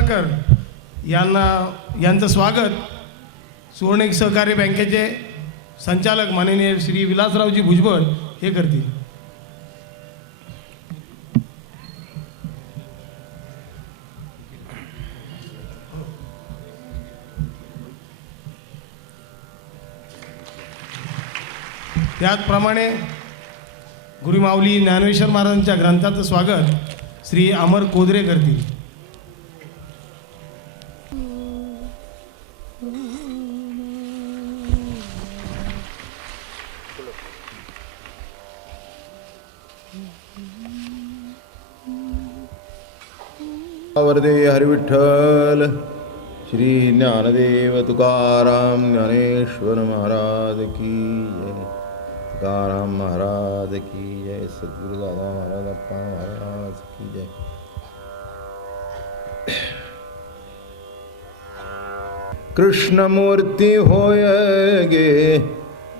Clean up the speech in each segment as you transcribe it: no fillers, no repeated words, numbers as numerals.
फुलारकर यांचं स्वागत सुवर्णिक सहकारी बँकेचे संचालक माननीय श्री विलासरावजी भुजबळ हे करतील. त्याचप्रमाणे गुरुमाऊली ज्ञानेश्वर महाराजांच्या ग्रंथाचं स्वागत श्री अमर कोदरे करतील. वरदे हरिविठ्ठल श्री ज्ञानदेव तुकाराम ज्ञानेश्वर महाराज की जय. तुकाराम महाराज की जय. सद्गुरु दादा महाराज अप्पा महाराज की जय. कृष्णमूर्ती होय गे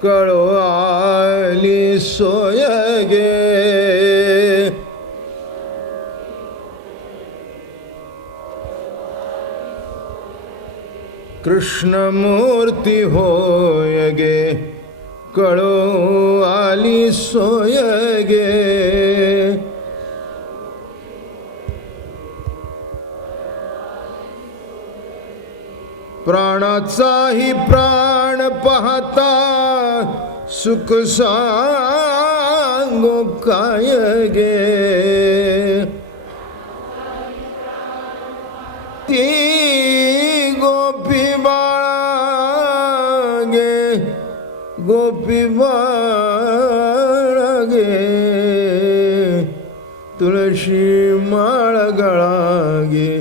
कळो आली सोय गे. कृष्णमूर्ती होय गे कळो आली सोय गे. प्राणाचाही प्राण पाहता सुख सांगो काय गे. ती गोपी बाळा गे गोपी बाळा गे. तुळशी माळ गळा गे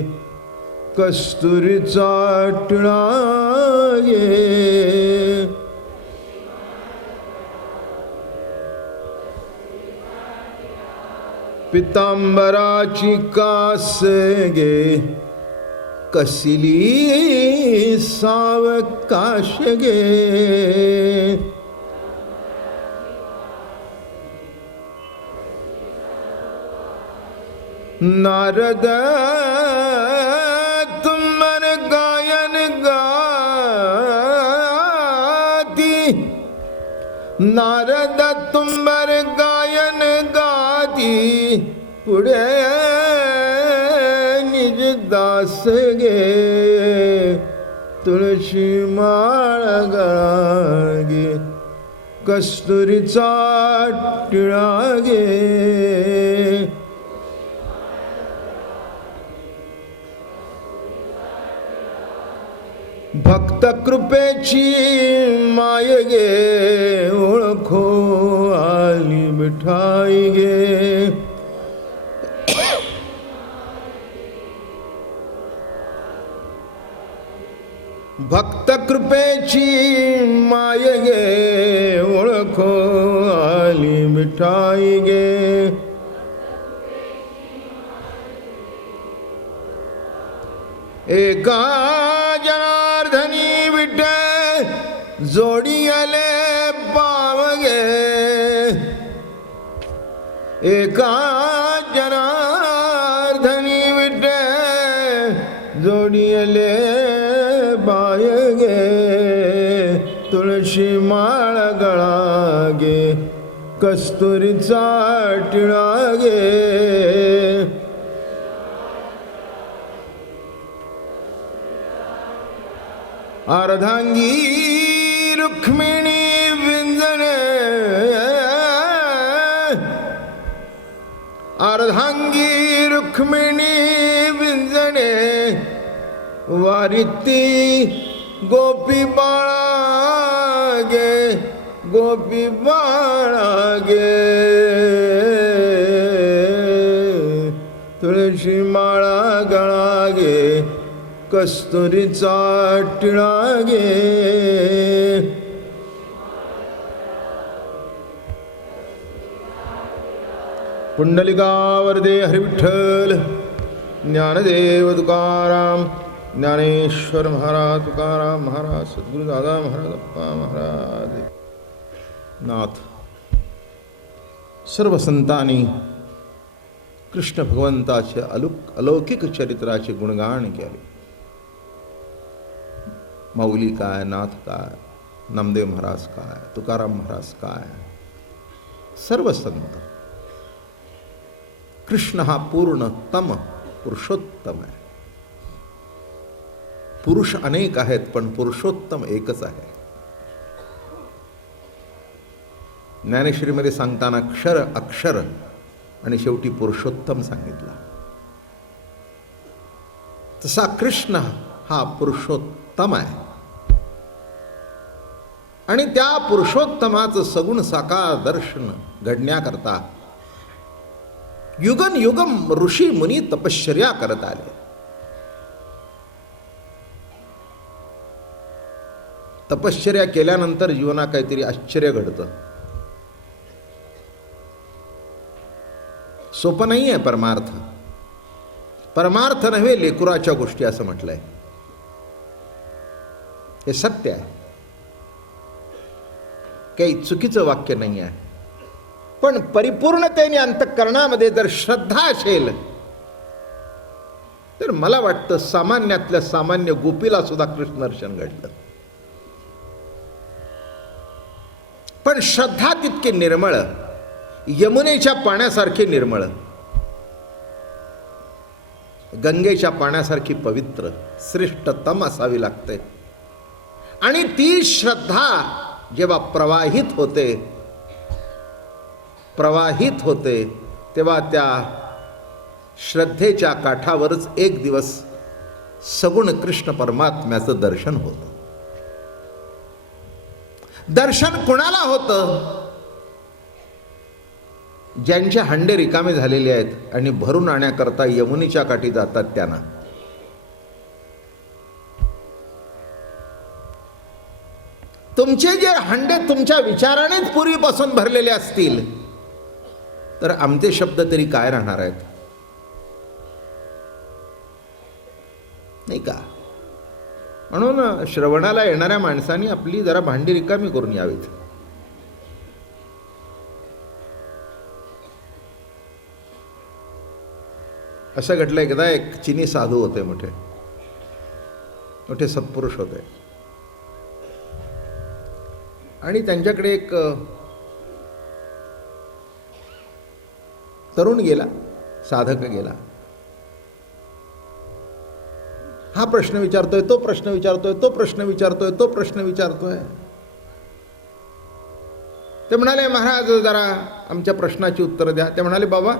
कस्तुरीचा टिळा गे. पितांबराची कास गे कसिली सावकाश गे. नारद तुमर गायन गाती. नारद तुमर गायन गाती पुढे निज दास गे. तुळशी माळ गळा गे कस्तुरीचा टिळा गे. भक्त कृपेची माय गे ओळखो आली मिठाई गे. भक्त कृपेची माय गे ओळखो आली मिठाई गे. एका जनार्दनी विठ्ठल जोडी आले पाव गे. एका जनार्दनी विठ्ठल जोडी आले बाय गे. तुळशी माळ गळा गे कस्तुरीचा टिळा गे. अर्धांगी रुक्मिणी विंजणे अर्धांगी रुक्मिणी विंजणे वारिती गोपी बाळा गे गोपी बाळा गे. तुळशी माळा गळा गे कस्तुरीचा टिळा गे. पुंडलिकावरदे हरिविठ्ठल ज्ञानदेव तुकाराम ज्ञानेश्वर महाराज तुकाराम महाराज सद्गुरु दादा महाराज अप्पा महाराज. नाथ सर्व संतांनी कृष्ण भगवंताचे अलौकिक चरित्राचे गुणगान केले. माऊली काय, नाथ काय, नामदेव महाराज काय, तुकाराम महाराज काय, सर्व संत. कृष्ण हा पूर्णतम पुरुषोत्तम आहे. पुरुष अनेक आहेत पण पुरुषोत्तम एकच आहे. ज्ञानेश्वरीमध्ये सांगताना अक्षर अक्षर आणि शेवटी पुरुषोत्तम सांगितला. तसा कृष्ण हा पुरुषोत्तम आहे आणि त्या पुरुषोत्तमाचं सगुण साकार दर्शन घडण्याकरता युगन युगम ऋषी मुनी तपश्चर्या करत आले. तपश्चर्या केल्यानंतर जीवनात काहीतरी आश्चर्य घडतं. सोपं नाही आहे परमार्थ. परमार्थ नव्हे लेकुराच्या गोष्टी असं म्हटलंय. हे सत्य आहे, काही चुकीचं वाक्य नाही आहे. पण परिपूर्णतेने अंतःकरणामध्ये जर श्रद्धा असेल तर मला वाटतं सामान्यातल्या सामान्य गोपीला सुद्धा कृष्ण दर्शन घडलं. पण श्रद्धा तितकी निर्मळ, यमुनेच्या पाण्यासारखी निर्मळ, गंगेच्या पाण्यासारखी पवित्र श्रेष्ठतम असावी लागते. आणि ती श्रद्धा जेव्हा प्रवाहित होते तेव्हा त्या श्रद्धेच्या काठावरच एक दिवस सगुण कृष्ण परमात्म्याचं दर्शन होतं. दर्शन कुणाला होतं? ज्यांचे हांडे रिकामे झालेले आहेत आणि भरून आणण्याकरता यमुनेच्या काठी जातात त्यांना. तुमचे जे हांडे तुमच्या विचारानेच पूर्वीपासून भरलेले असतील तर आमचे शब्द तरी काय राहणार आहेत, नाही का? म्हणून श्रवणाला येणाऱ्या माणसांनी आपली जरा भांडी रिकामी करून यावीत. असं घडलं, एकदा एक चिनी साधू होते, मोठे मोठे सत्पुरुष होते. आणि त्यांच्याकडे एक तरुण गेला, साधक गेला. हा प्रश्न विचारतोय, तो प्रश्न विचारतोय, तो प्रश्न विचारतोय, तो प्रश्न विचारतोय. ते म्हणाले, महाराज जरा आमच्या प्रश्नाची उत्तर द्या. ते म्हणाले, बाबा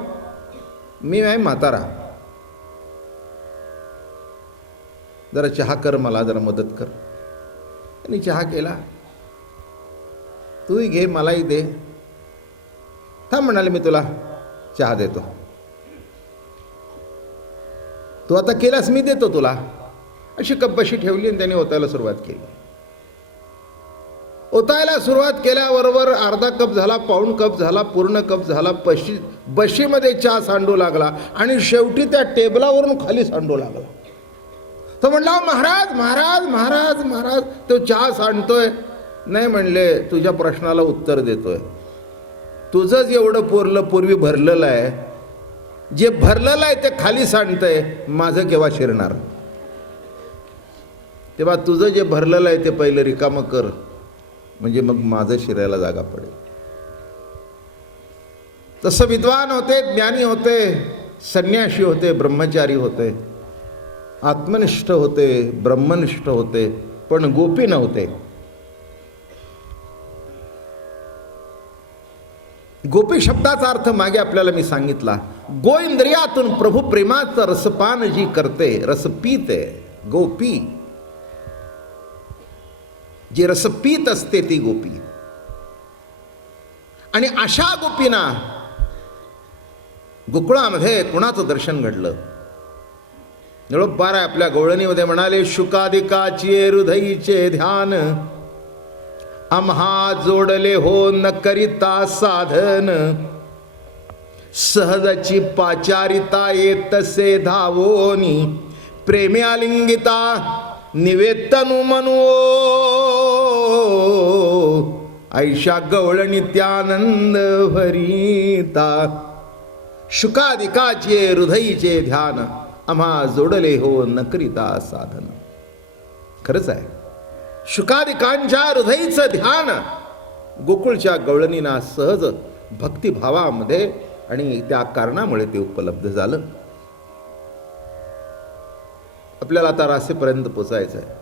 मी आहे म्हातारा, जरा चहा कर, मला जरा मदत कर. त्यांनी चहा केला. तूही घे, मलाही दे. थांब म्हणाले, मी तुला चहा देतो. तू आता केलास, मी देतो तुला. अशी कप्पशी ठेवली आणि त्याने ओतायला सुरुवात केली. ओतायला सुरुवात केल्याबरोबर अर्धा कप झाला, पाऊण कप झाला, पूर्ण कप झाला. बशीमध्ये चहा सांडू लागला आणि शेवटी त्या टेबलावरून खाली सांडू लागला. तो म्हणला, महाराज महाराज महाराज महाराज. तो चहा सांडतोय. नाही म्हणले, तुझ्या प्रश्नाला उत्तर देतोय. तुझंच एवढं पूर्वी भरलेलं आहे, जे भरलेलं आहे ते खाली सांडतंय, माझं केव्हा शिरणार? तेव्हा तुझं जे भरलेलं आहे ते पहिलं रिकामं कर, म्हणजे मग माझं शिरायला जागा पडेल. तसं विद्वान होते, ज्ञानी होते, संन्यासी होते, ब्रह्मचारी होते, आत्मनिष्ठ होते, ब्रह्मनिष्ठ होते, पण गोपी नव्हते. गोपी शब्दाचा अर्थ मागे आपल्याला मी सांगितला. गो इंद्रियातून प्रभू प्रेमाचं रसपान जी करते, रसपीते. गोपी जी रसपीत असते ती गोपी. आणि अशा गोपींना गोकुळामध्ये कुणाचं दर्शन घडलं? निळोपार आपल्या गवळणीमध्ये म्हणाले, शुकादिकाची हृदयीचे ध्यान आम्हा जोडले हो न करिता साधन. सहजची पाचारिता येतसे धावोनी प्रेमे आलिंगिता निवेतनु मनो. ऐशा गवळणी त्यानंद भरिता शुकादिकाचे हृदयीचे ध्यान, आम्हा जोडले हो नकरिता साधन. खरंच आहे, शुकादिकांच्या हृदयीचं ध्यान गोकुळच्या गवळणींना सहज भक्तिभावामध्ये आणि त्या कारणामुळे ते उपलब्ध झालं. आपल्याला आता रासेपर्यंत पोचायचं आहे.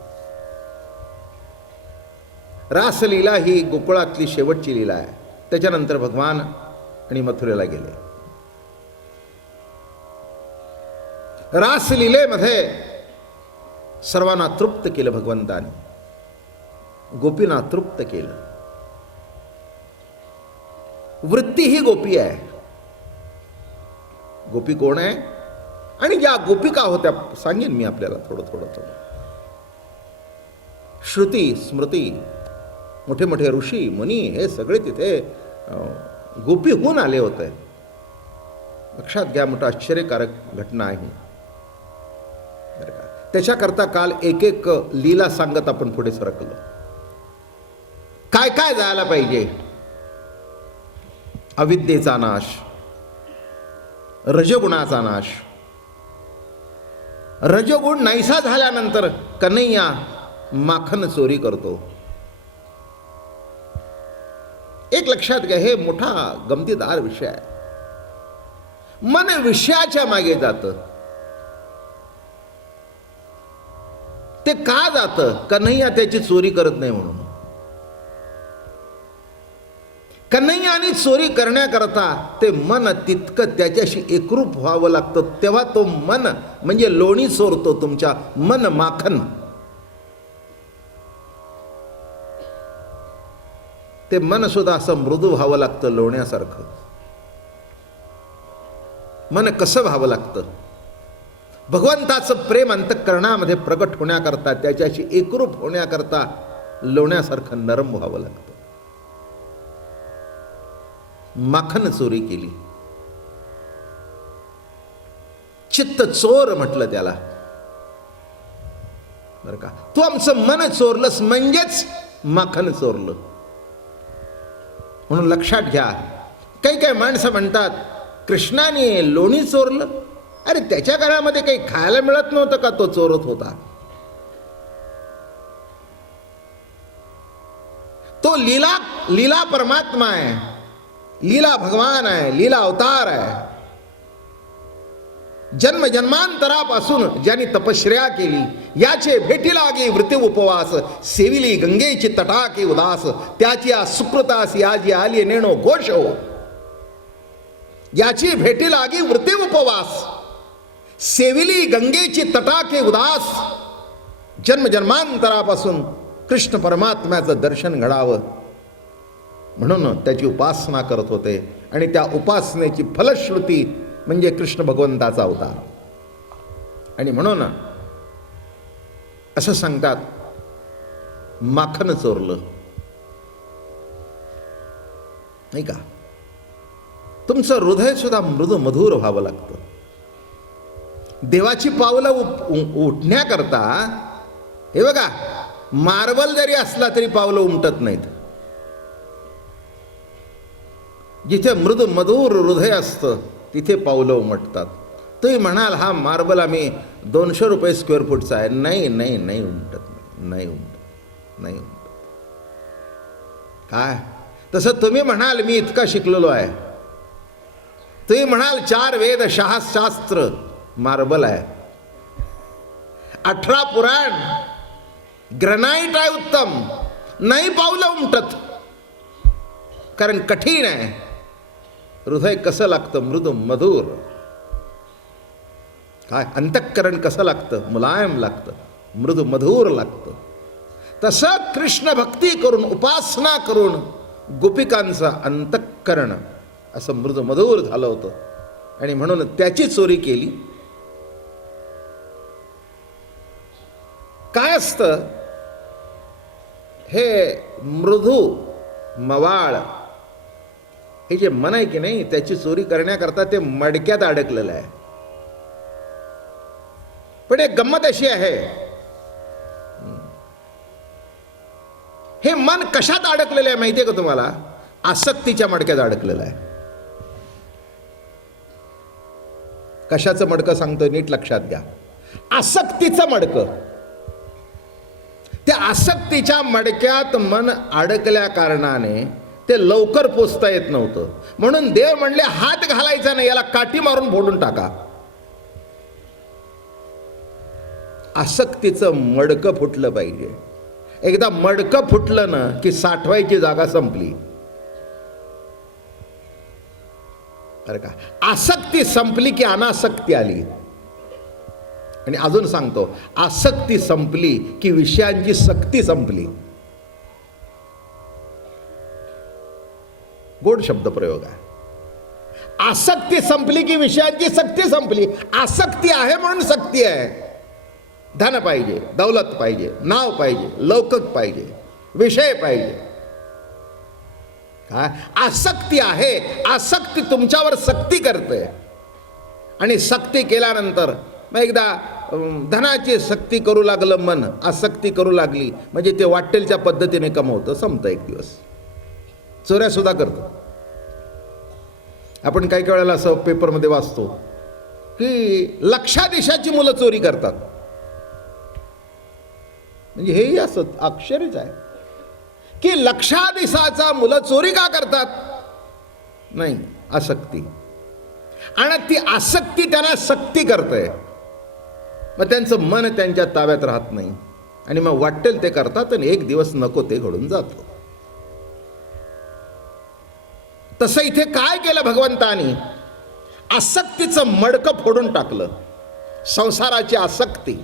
रासलीला ही गोकुळातली शेवटची लीला आहे. त्याच्यानंतर भगवान आणि मथुरेला गेले. रासलीलेमध्ये सर्वांना तृप्त केलं भगवंताने, गोपींना तृप्त केलं. वृत्ती ही गोपी आहे. गोपी कोण आहे आणि ज्या गोपिका होत्या सांगेन मी आपल्याला थोडं. श्रुती स्मृती, मोठे मोठे ऋषी मुनी हे सगळे तिथे गोपी होऊन आले होते. लक्षात घ्या, मोठं आश्चर्यकारक घटना आहे. त्याच्याकरता काल एक एक लीला सांगत आपण पुढे सरकलो. काय काय जायला पाहिजे? अविद्येचा नाश, रजगुणाचा नाश. रजगुण नाहीसा झाल्यानंतर कन्हैया माखन चोरी करतो. एक लक्षात घ्या, हे मोठा गमतीदार विषय आहे. मन विषयाच्या मागे जातं. ते का जातं? कन्हैया त्याची चोरी करत नाही म्हणून. कन्हैयाने चोरी करण्याकरता ते मन तितकं त्याच्याशी एकरूप व्हावं लागतं. तेव्हा तो मन म्हणजे लोणी चोरतो तुमच्या, मन माखन. ते मन सुद्धा असं मृदू व्हावं लागतं, लोण्यासारखं. मन कसं व्हावं लागतं? भगवंताचं प्रेम अंतःकरणामध्ये प्रगट होण्याकरता, त्याच्याशी एकरूप होण्याकरता लोण्यासारखं नरम व्हावं लागतं. माखन चोरी केली. चित्त चोर म्हटलं त्याला, बरं का. तू आमचं मन चोरलंस म्हणजेच माखन चोरलं. म्हणून लक्षात घ्या, काही काही माणसं म्हणतात कृष्णाने लोणी चोरलं. अरे त्याच्या घरामध्ये काही खायला मिळत नव्हतं का तो चोरत होता? तो लीला परमात्मा आहे, लीला भगवान आहे, लीला अवतार आहे. जन्म जन्मांतरापासून ज्यांनी तपश्चर्या केली, याचे भेटी लागे वृत्ती उपवास, सेविली गंगेची तटाके उदास, त्याची सुकृतास याजी आली नेणो घोष हो. याची भेटी लागी वृत्ती उपवास, सेविली गंगेची तटाके उदास. जन्म जन्मांतरापासून कृष्ण परमात्म्याचं दर्शन घडावं म्हणून त्याची उपासना करत होते. आणि त्या उपासनेची फलश्रुती म्हणजे कृष्ण भगवंताचा अवतार. आणि म्हणून असं सांगतात, माखन चोरलं. नाही का? तुमचं हृदय सुद्धा मृदू मधुर व्हावं लागतं. देवाची पावलं उठण्याकरता, हे बघा, मार्बल जरी असला तरी पावलं उमटत नाहीत. जिथे मृदू मधुर हृदय असतं तिथे पावलं उमटतात. तुम्ही म्हणाल हा मार्बल आम्ही 200 रुपये स्क्वेअर फूटचा आहे. नाही नाही नाही उमटत, नाही उमटत, नाही उमटत. काय तसं तुम्ही म्हणाल मी इतका शिकलेलो आहे, तुम्ही म्हणाल 4 वेद शास्त्र मार्बल आहे, 18 पुराण ग्रनाईट आहे उत्तम, नाही पावलं उमटत. कारण कठीण आहे. हृदय कसं लागतं? मृदू मधुर. काय अंतःकरण कसं लागतं? मुलायम लागतं, मृदू मधुर लागतं. तसं कृष्ण भक्ती करून, उपासना करून गोपिकांचं अंतःकरण असं मृदू मधुर झालं होतं. आणि म्हणून त्याची चोरी केली. काय असतं हे मृदू मवाळ, हे जे मन आहे की नाही, त्याची चोरी करण्याकरता ते मडक्यात अडकलेलं आहे. पण एक गंमत अशी आहे, हे मन कशात अडकलेलं आहे माहिती आहे का तुम्हाला? आसक्तीच्या मडक्यात अडकलेलं आहे. कशाचं मडकं सांगतोय नीट लक्षात घ्या. आसक्तीचं मडकं. त्या आसक्तीच्या मडक्यात मन अडकल्या कारणाने ते लवकर पोचता येत नव्हतं. म्हणून देव म्हणले हात घालायचा नाही, याला काठी मारून फोडून टाका. आसक्तीचं मडकं फुटलं पाहिजे. एकदा मडकं फुटलं ना की साठवायची जागा संपली. बरं का. आसक्ती संपली की अनासक्ती आली. आणि अजून सांगतो, आसक्ती संपली की विषयांची सक्ती संपली. गोड शब्द प्रयोग आहे. आसक्ती संपली की विषयांची सक्ती संपली. आसक्ती आहे म्हणून सक्ती आहे. धन पाहिजे, दौलत पाहिजे, नाव पाहिजे, लौकिक पाहिजे, विषय पाहिजे. काय आसक्ती आहे. आसक्ती तुमच्यावर सक्ती करते. आणि सक्ती केल्यानंतर मग एकदा धनाची सक्ती करू लागलं मन, आसक्ती करू लागली म्हणजे ते वाटेलच्या पद्धतीने कमवतं, संपतं एक दिवस. चोऱ्या सुद्धा करतं. आपण काही वेळेला असं पेपरमध्ये वाचतो की लक्षाधीशाची मुलं चोरी करतात. म्हणजे हेही असं आश्चर्यच आहे की लक्षाधीशाचा मुलं चोरी का करतात. नाही, आसक्ती. आणि ती आसक्ती त्यांना सक्ती करते. मग त्यांचं मन त्यांच्या ताब्यात राहत नाही आणि मग वाटेल ते करतात आणि एक दिवस नको ते घडून जातो. तसं इथे काय केलं भगवंतानी, आसक्तीचं मडकं फोडून टाकलं. संसाराची आसक्ती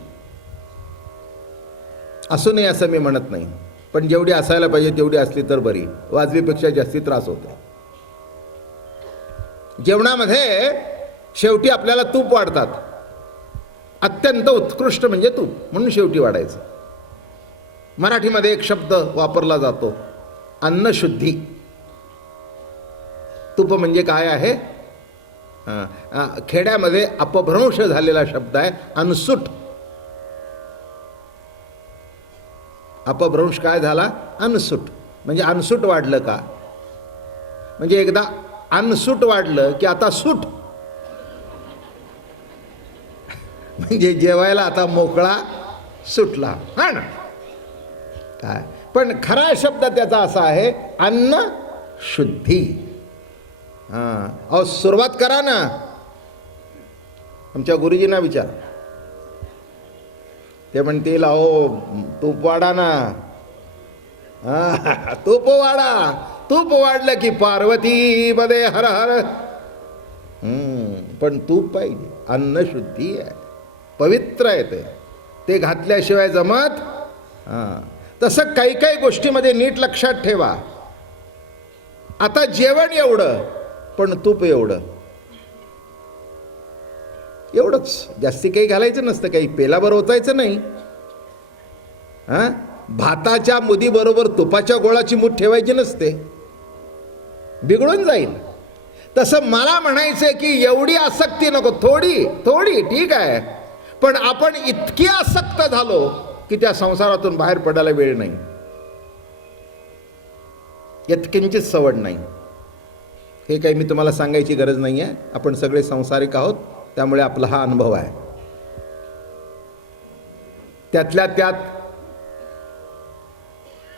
असू नये असं मी म्हणत नाही, पण जेवढी असायला पाहिजे तेवढी असली तर बरी. वाजवीपेक्षा जास्ती त्रास होतो. जेवणामध्ये शेवटी आपल्याला तूप वाढतात. अत्यंत उत्कृष्ट म्हणजे तूप, म्हणून शेवटी वाढायचं. मराठीमध्ये एक शब्द वापरला जातो, अन्नशुद्धी. तूप म्हणजे काय आहे? खेड्यामध्ये अपभ्रंश झालेला शब्द आहे अनसूट. अपभ्रंश काय झाला? अनसूट. म्हणजे अनसूट वाढलं का? म्हणजे एकदा अनसूट वाढलं की आता सूट. म्हणजे जेवायला आता मोकळा सुटला. हा ना. काय पण खरा शब्द त्याचा असा आहे अन्न शुद्धी. हां, अहो सुरुवात करा ना. आमच्या गुरुजींना विचार, ते म्हणतील अहो तूप वाढा ना. हा, तूप वाढा. तूप वाढलं की पार्वती मध्ये हर हर. पण तूप पाहिजे. अन्न शुद्धी आहे, पवित्र आहे. ते घातल्याशिवाय जमत. हां, तसं काही काही गोष्टीमध्ये नीट लक्षात ठेवा. आता जेवण एवढं पण तूप एवढं, एवढंच. जास्ती काही घालायचं नसतं, काही पेलाभर ओतायचं नाही. हां, भाताच्या मुदीबरोबर तुपाच्या गोळाची मूठ ठेवायची नसते, बिघडून जाईल. तसं मला म्हणायचं की एवढी आसक्ती नको, थोडी थोडी ठीक आहे, पण आपण इतकी आसक्त झालो की त्या संसारातून बाहेर पडायला वेळ नाही, यत्किंचित सवड नाही. हे काही मी तुम्हाला सांगायची गरज नाही आहे. आपण सगळे संसारिक आहोत, त्यामुळे आपला हा अनुभव आहे. त्यातल्या त्यात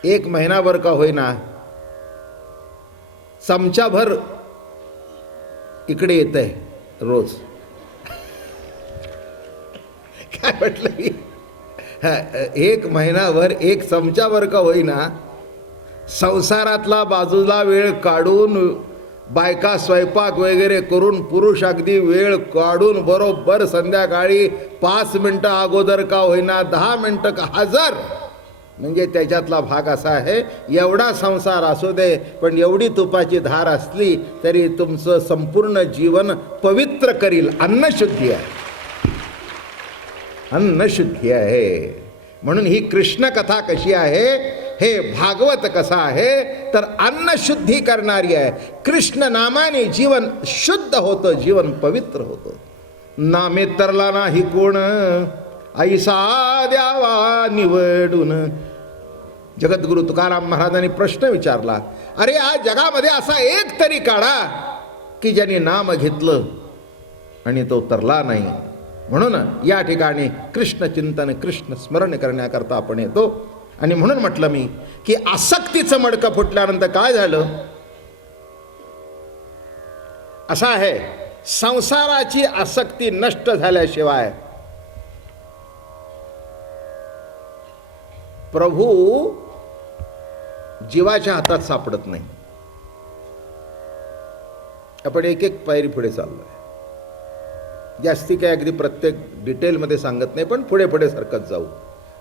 एक महिनाभर का होईना चमचाभर इकडे येत आहे रोज. काय म्हटलं मी? एक महिनाभर एक चमचाभर का होईना संसारातला बाजूला वेळ काढून, बायका स्वयंपाक वगैरे करून, पुरुष अगदी वेळ काढून बरोबर संध्याकाळी 5 मिनटं अगोदर का होईना, 10 मिनटं का हजर. म्हणजे त्याच्यातला भाग असा आहे, एवढा संसार असू दे पण एवढी तुपाची धार असली तरी तुमचं संपूर्ण जीवन पवित्र करील. अन्नशुद्धी आहे, अन्नशुद्धी आहे. म्हणून ही कृष्ण कथा कशी आहे, हे भागवत कसा आहे तर अन्नशुद्धी करणारी आहे. कृष्ण नामाने जीवन शुद्ध होतं, जीवन पवित्र होतं. नामे तरला नाही कोण, ऐसा द्यावा निवडून. जगद्गुरु तुकाराम महाराजांनी प्रश्न विचारला, अरे या जगामध्ये असा एक तरी काढा की ज्यांनी नाम घेतलं आणि तो तरला नाही. म्हणून या ठिकाणी कृष्ण चिंतन कृष्ण स्मरण करण्याकरता आपण येतो. आणि म्हणून म्हटलं मी की आसक्तीचं मडकं फुटल्यानंतर काय झालं असं आहे, संसाराची आसक्ती नष्ट झाल्याशिवाय प्रभू जीवाच्या हातात सापडत नाही. आपण एक एक पायरी पुढे चाललोय. जास्ती काय अगदी प्रत्येक डिटेलमध्ये सांगत नाही, पण पुढे पुढे सरकत जाऊ.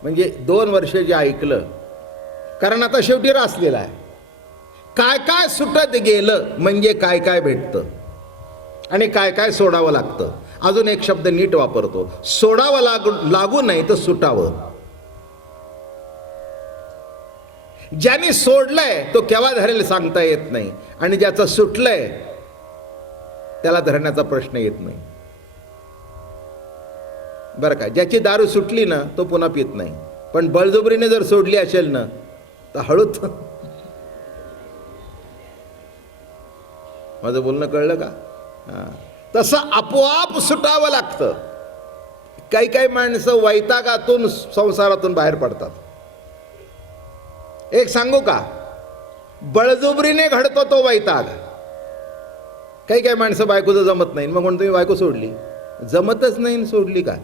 म्हणजे 2 वर्ष जे ऐकलं, कारण आता शेवटी रासलेला आहे. काय काय सुटत गेलं म्हणजे काय काय भेटतं आणि काय काय सोडावं लागतं. अजून एक शब्द नीट वापरतो, सोडावं लागू नाही तर सुटावं. ज्याने सोडलंय तो केव्हा धरेल सांगता येत नाही, आणि ज्याचं सुटलंय त्याला धरण्याचा प्रश्न येत नाही. बरं का, ज्याची दारू सुटली ना तो पुन्हा पित नाही, पण बळजबरीने जर सोडली असेल ना तर हळूच. माझं बोलणं कळलं का? तसं आपोआप सुटावं लागतं. काही काही माणसं वैतागातून संसारातून बाहेर पडतात. एक सांगू का, बळजबरीने घडतो तो वैताग. काही काही माणसं बायकोचं जमत नाही, मग म्हणून तुम्ही बायको सोडली. जमतच नाही सोडली का?